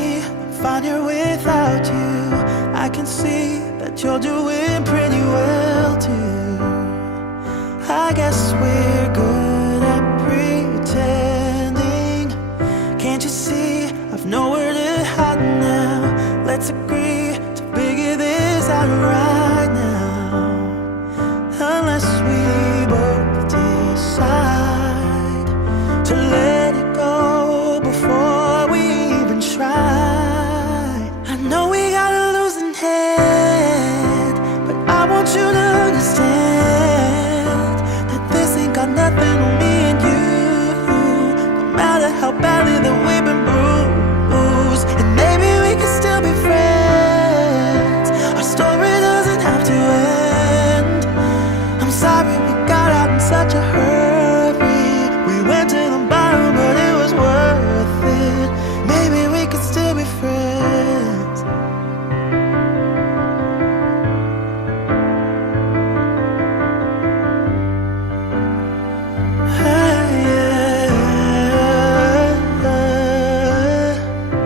me, I'm fine here without you. I can see that you're doing pretty well too. I guess we're good at pretending. Can't you see I've nowhere to hide now? Let's agree to figure this out right now. Unless we both decide to let it go before we even try. I know we got a losing head, but I want you to understand that this ain't got nothing on me and you. No matter how badly that we've been bruised, and maybe we can still be friends. Our story doesn't have to end. I'm sorry we got out in such a hurry. We went to the bottom, but it was worth it. Maybe we could still be friends.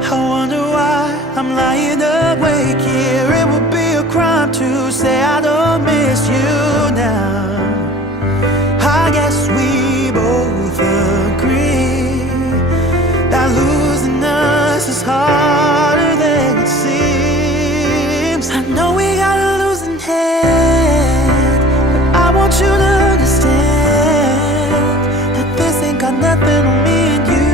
I wonder why I'm lying awake here. It would be a crime to say I don't miss you now. I guess we both agree that losing us is harder than it seems. I know we got a losing head, but I want you to understand that this ain't got nothing on me and you.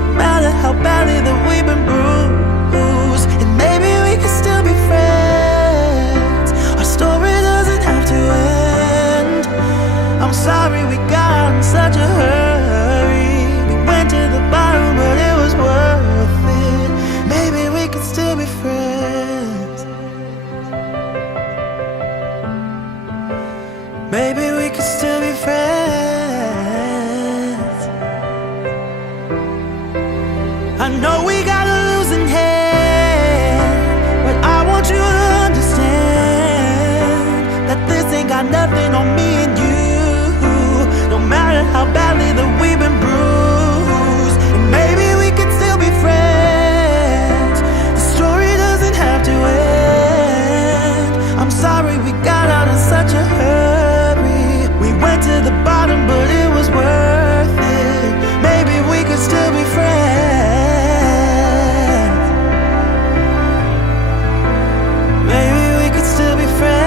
No matter how badly that we've been bruised, and maybe we can still be friends. Our story doesn't have to end. I'm sorry we got out in such a hurry. We went to the bottom, but it was worth it. Maybe we could still be friends. Maybe we could still be friends. I know we got a losing hand, but I want you to understand that this ain't got nothing on me and you. No matter how badly that we've been bruised, and maybe we could still be friends. The story doesn't have to end. I'm sorry we got out in such a hurry. We went to the bottom, but it was worth it. Maybe we could still be friends. Maybe we could still be friends.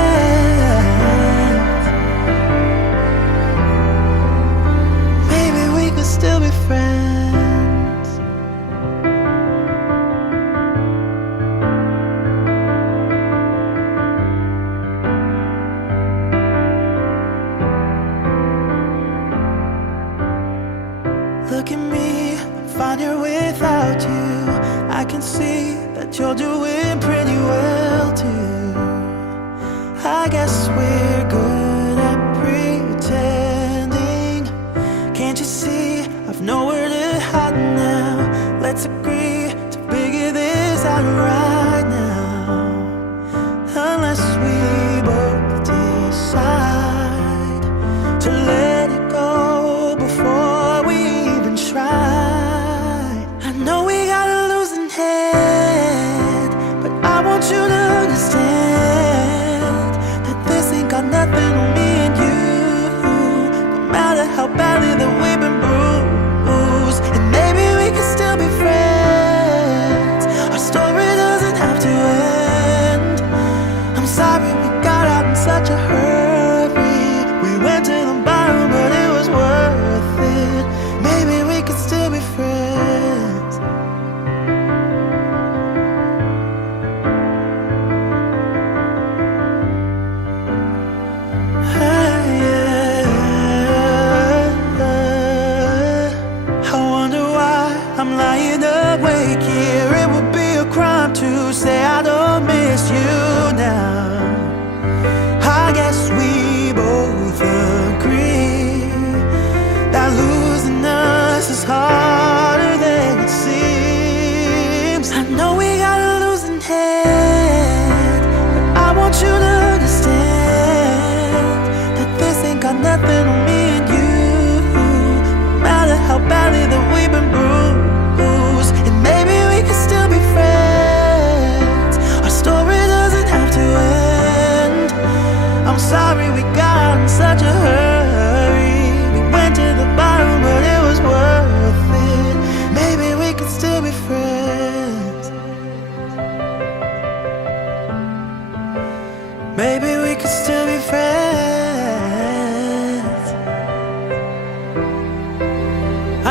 Maybe we could still be friends. Look at me, I'm fine here without you. I can see that you're doing pretty well too. I guess we're good at pretending. Can't you see I've nowhere to hide now? Let's agree to figure this out right now. Unless we both decide to let it go before we even try. I know we got a losing head, but I want you to understand that this ain't got nothing on me and you. No matter how badly that we've been bruised, and maybe we can still be friends. Our story doesn't have to end. I'm sorry we got out in such a hurry. We went to the bottom, but it was worth it. Maybe we could still be friends. I wonder why I'm lying awake here. It would be a crime to say I don't miss you now. I guess we both agree that losing us is harder than it seems. I know we got a losing head, but I want you to understand that this ain't got nothing on me and you. No matter how badly that we've been bruised, and maybe we can maybe we could still be friends.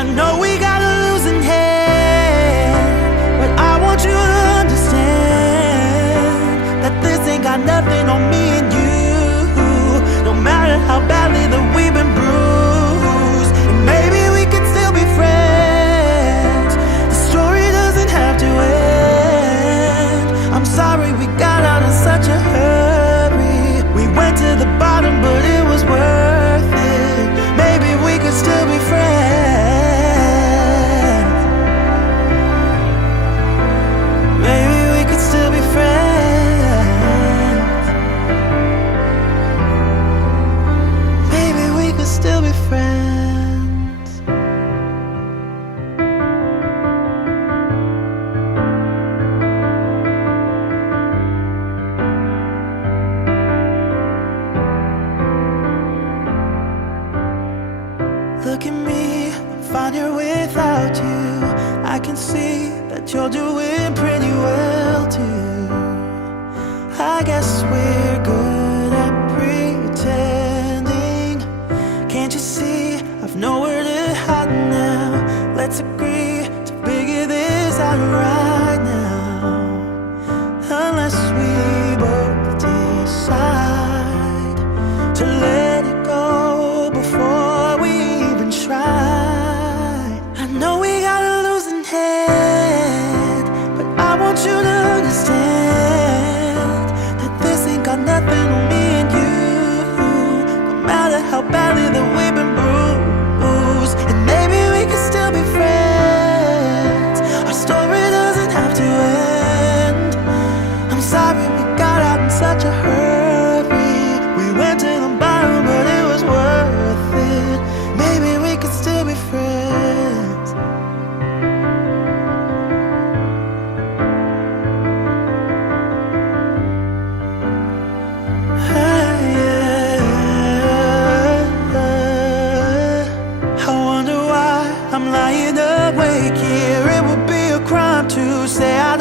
I know we got a losing hand, but I want you to understand that this ain't got nothing on me and you. No matter how badly that we've been bruised, and maybe we could still be friends. The story doesn't have to end. I'm sorry we got out in such a hurry. We went to the bottom, but it was worth it. Maybe we could still be friends. Maybe we could still be friends. Maybe we could still be friends. Look at me, I'm fine here without you. I can see that you're doing pretty well too. I guess we're good at pretending. Can't you see I've nowhere to hide now? Let's agree to figure this out right now. Unless we both decide to let it go before we even try. I know we got a losing hand, but I want you to understand that this ain't got nothing on me and you. No matter how badly that we've been bruised, and maybe we could still be friends. Our story doesn't have to end. I'm sorry we got out in such a hurry. We went to the bottom, but it was worth it. Maybe we could still be friends. I wonder why I'm lying awake here. It would be a crime to say I